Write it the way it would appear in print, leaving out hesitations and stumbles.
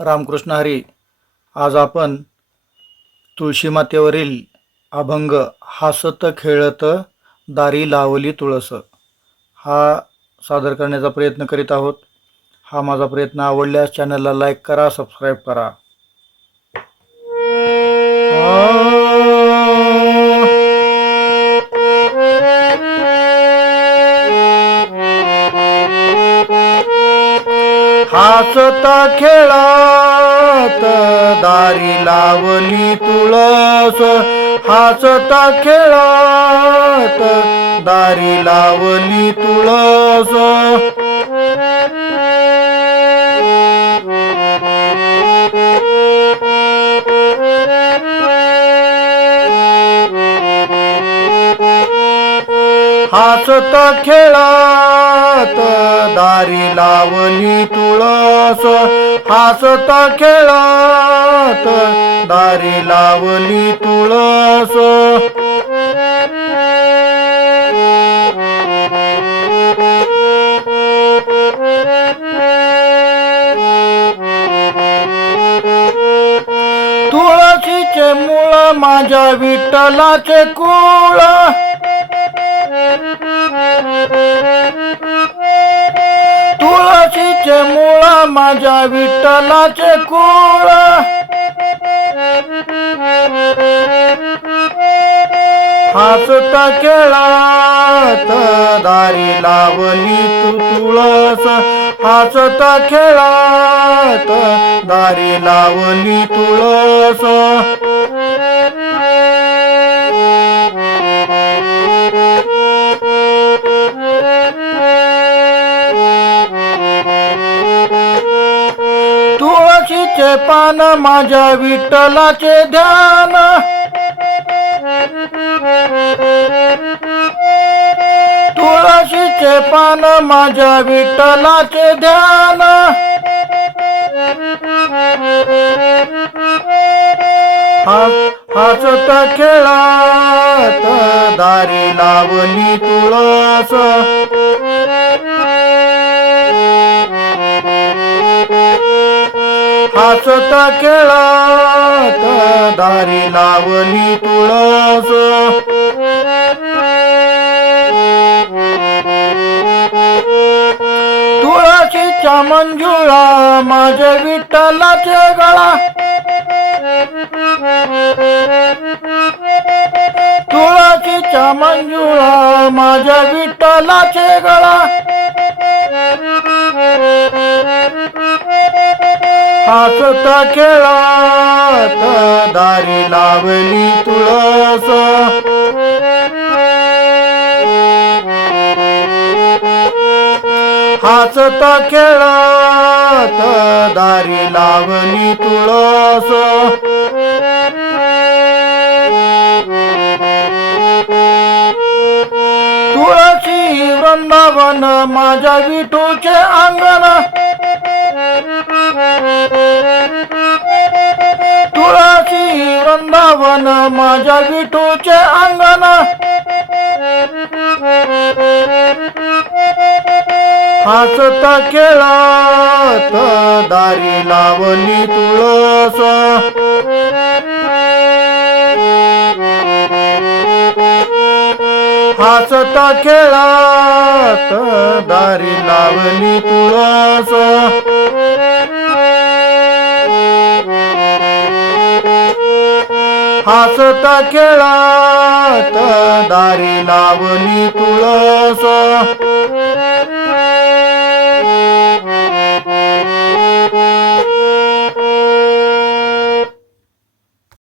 रामकृष्ण हरी. आज आपण तुळशी मातेवरील अभंग हासत खेळत दारी लावली तुळस हा सादर करण्याचा प्रयत्न करीत आहोत. हा माझा प्रयत्न आवडल्यास चॅनलला लाईक करा, सबस्क्राईब करा. हासता खेळत दारी लावली तुळस, हासता खेळत दारी लावली तुळस. हासत खेळत दारी लावली तुळस, हासत खेळत दारी लावली तुळस. तुळशीचे मूळ माझ्या विठ्ठलाचे कुळ, तुळशीचे मूळ माझ्या विठ्ठलाचे कुळ. हासता खेळत दारी लावली तुळस, हासता खेळत दारी लावली तुळस. तुळशीचे पान माझ्या विठ्ठलाचे ध्यान, तुळशीचे पान माझ्या विठ्ठलाचे ध्यान. हासत खेळत दारी लावली तुळस, हासत खेळत दारी लावली तुळस. तुळशीच्या मंजुळा माझ्या विठ्ठलाचे गळा, तुळशीच्या मंजुळा माझ्या विठ्ठलाचे गळा. हासता खेळत दारी लावली तुळस, हासता खेळत दारी लावली तुळस. तुळशी वृंदावन माझ्या विठूचे अंगण, तुळशी वृंदावन माझ्या विठूचे अंगण. हासता खेळत दारी लावली तुळस, हासता खेळत दारी लावली तुळस. हासता खेळत दारी लावली तुळस.